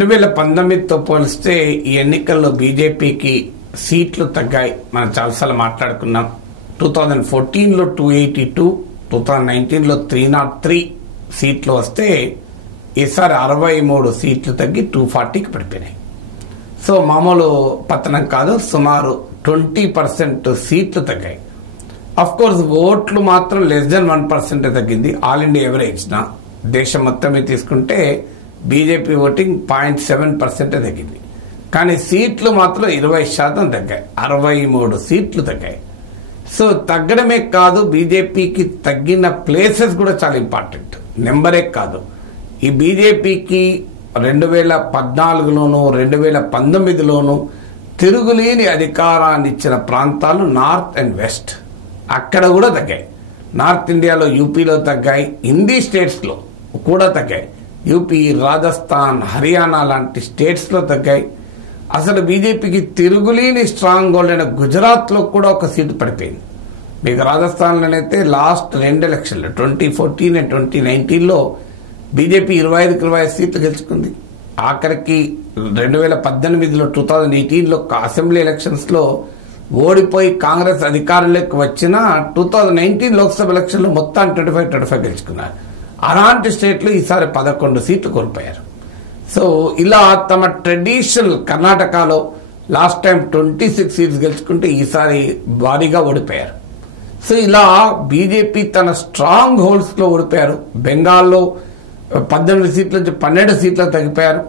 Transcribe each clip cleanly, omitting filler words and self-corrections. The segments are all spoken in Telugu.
2019తో పోలిస్తే ఈ ఎన్నికల్లో బీజేపీకి సీట్లు తగ్గాయి. మనం చాలాసార్లు మాట్లాడుకున్నాం. 2014లో 282, 2019లో 303 సీట్లు వస్తే ఈసారి 63 సీట్లు తగ్గి 240కి పడిపోయినాయి. సో మామూలు పతనం కాదు, సుమారు 20% సీట్లు తగ్గాయి. అఫ్ కోర్స్ ఓట్లు మాత్రం లెస్ దెన్ 1% తగ్గింది. ఆల్ ఇండియా ఎవరేజ్ నా దేశం మొత్తం మీద తీసుకుంటే బీజేపీ ఓటింగ్ 0.7% తగ్గింది. కానీ సీట్లు మాత్రం 20% తగ్గాయి. 63 సీట్లు తగ్గాయి. సో తగ్గడమే కాదు, బీజేపీకి తగ్గిన ప్లేసెస్ కూడా చాలా ఇంపార్టెంట్. నెంబరే కాదు, ఈ బీజేపీకి 2014లోను 2019లోను తిరుగులేని అధికారాన్ని ఇచ్చిన ప్రాంతాలు నార్త్ అండ్ వెస్ట్. అక్కడ కూడా తగ్గాయి. నార్త్ ఇండియాలో యూపీలో తగ్గాయి, హిందీ స్టేట్స్లో కూడా తగ్గాయి. యూపీ, రాజస్థాన్, హర్యానా లాంటి స్టేట్స్లో తగ్గాయి. అసలు బీజేపీకి తిరుగులేని స్ట్రాంగ్ హోల్డ్ అయిన గుజరాత్లో కూడా ఒక సీటు పడిపోయింది. మీకు రాజస్థాన్లోనైతే లాస్ట్ 2 ఎలక్షన్లు 2014 అండ్ 2019లో బీజేపీ 25 సీట్లు గెలుచుకుంది. ఆఖరికి 2018లో 2018లో అసెంబ్లీ ఎలక్షన్స్లో ఓడిపోయి కాంగ్రెస్ అధికారంలోకి వచ్చిన 2019 లోక్సభ ఎలక్షన్లో మొత్తం 25 గెలుచుకున్నారు. అలాంటి స్టేట్లు ఈసారి 11 సీట్లు కోల్పోయారు. సో ఇలా తమ ట్రెడిషనల్ కర్ణాటకలో లాస్ట్ టైం 26 సీట్స్ గెలుచుకుంటే ఈసారి భారీగా ఓడిపోయారు. సో ఇలా బీజేపీ తన స్ట్రాంగ్ హోల్డ్స్ లో ఓడిపోయారు. బెంగాల్లో 18 సీట్ల నుంచి 12 సీట్లకు తగ్గిపోయారు.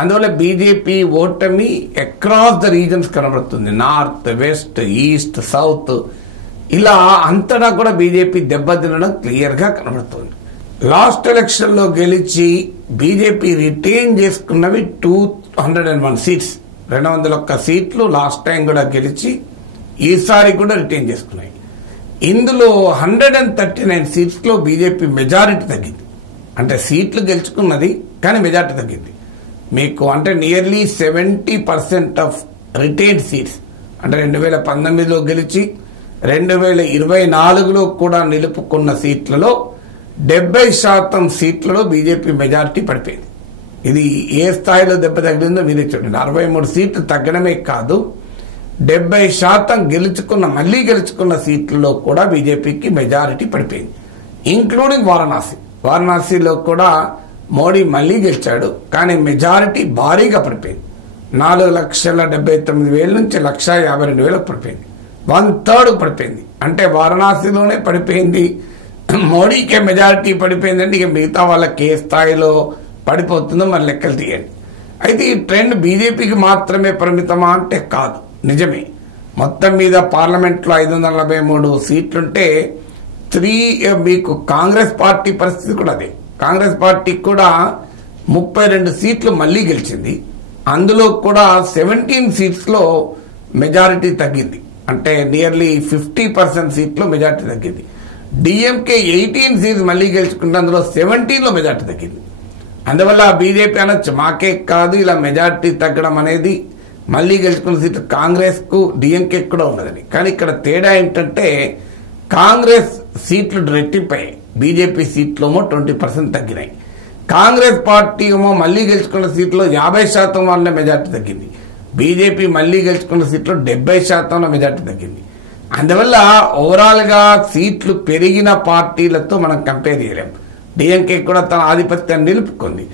అందువల్ల బీజేపీ ఓటమి అక్రాస్ ద రీజన్స్ కనబడుతుంది. నార్త్, వెస్ట్, ఈస్ట్, సౌత్, ఇలా అంతటా కూడా బీజేపీ దెబ్బతినడం క్లియర్ గా కనబడుతుంది. లాస్ట్ ఎలక్షన్ లో గెలిచి బీజేపీ రిటైన్ చేసుకున్నవి 201 సీట్స్, 201 సీట్లు లాస్ట్ టైం కూడా గెలిచి ఈసారి కూడా రిటైన్ చేసుకున్నాయి. ఇందులో 139 సీట్స్ లో బీజేపీ మెజారిటీ తగ్గింది. అంటే సీట్లు గెలుచుకున్నది కానీ మెజారిటీ తగ్గింది. మీకు అంటే నియర్లీ 70% ఆఫ్ రిటైన్ సీట్స్, అంటే 2019లో గెలిచి 2024లో కూడా నిలుపుకున్న సీట్లలో 70% సీట్లలో బీజేపీ మెజారిటీ పడిపోయింది. ఇది ఏ స్థాయిలో దెబ్బ తగిలిందో మీరే చూడండి. 63 సీట్లు తగ్గడమే కాదు, 70% మళ్లీ గెలుచుకున్న సీట్లలో కూడా బీజేపీకి మెజారిటీ పడిపోయింది, ఇంక్లూడింగ్ వారణాసిలో కూడా మోడీ మళ్లీ గెలిచాడు కానీ మెజారిటీ భారీగా పడిపోయింది. 4,79,000 నుంచి 1,52,000 పడిపోయింది. 1/3 పడిపోయింది. అంటే వారణాసిలోనే పడిపోయింది, మోడీకే మెజారిటీ పడిపోయిందంటే ఇక మిగతా వాళ్ళకి ఏ స్థాయిలో పడిపోతుందో మరి లెక్కలు తీయండి. అయితే ఈ ట్రెండ్ బీజేపీకి మాత్రమే పరిమితమా అంటే కాదు, నిజమే. మొత్తం మీద పార్లమెంట్లో 543 సీట్లుంటే మీకు కాంగ్రెస్ పార్టీ పరిస్థితి కూడా అదే. కాంగ్రెస్ పార్టీ కూడా 32 సీట్లు మళ్లీ గెలిచింది. అందులో కూడా 17 సీట్స్ లో మెజారిటీ తగ్గింది. అంటే నియర్లీ 50% సీట్లో మెజారిటీ తగ్గింది. డిఎంకే 18 సీట్స్ మళ్లీ గెలుచుకుంటే అందులో 17లో మెజారిటీ తగ్గింది. అందువల్ల బీజేపీ అనొచ్చు మాకే కాదు ఇలా మెజారిటీ తగ్గడం అనేది మళ్లీ గెలుచుకున్న సీట్లు కాంగ్రెస్ కు డిఎంకే కూడా ఉన్నదని. కానీ ఇక్కడ తేడా ఏంటంటే కాంగ్రెస్ సీట్లు రెట్టింపాయి, బీజేపీ సీట్లేమో 20% తగ్గినాయి. కాంగ్రెస్ పార్టీ ఏమో మళ్లీ గెలుచుకున్న సీట్లో 50% వాళ్ళ మెజార్టీ తగ్గింది. బీజేపీ మళ్లీ గెలుచుకున్న సీట్లో 70% మెజార్టీ తగ్గింది. అందువల్ల ఓవరాల్ గా సీట్లు పెరిగిన పార్టీలతో మనం కంపేర్ చేయలేం. డిఎంకే కూడా తన ఆధిపత్యాన్ని నిలుపుకుంది.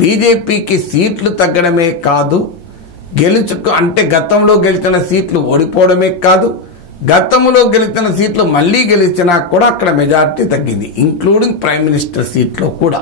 బీజేపీకి సీట్లు తగ్గడమే కాదు, అంటే గతంలో గెలిచిన సీట్లు ఓడిపోవడమే కాదు, గతంలో గెలిచిన సీట్లు మళ్లీ గెలిచినా కూడా అక్కడ మెజార్టీ తగ్గింది, ఇంక్లూడింగ్ ప్రైమ్ మినిస్టర్ సీట్లో కూడా.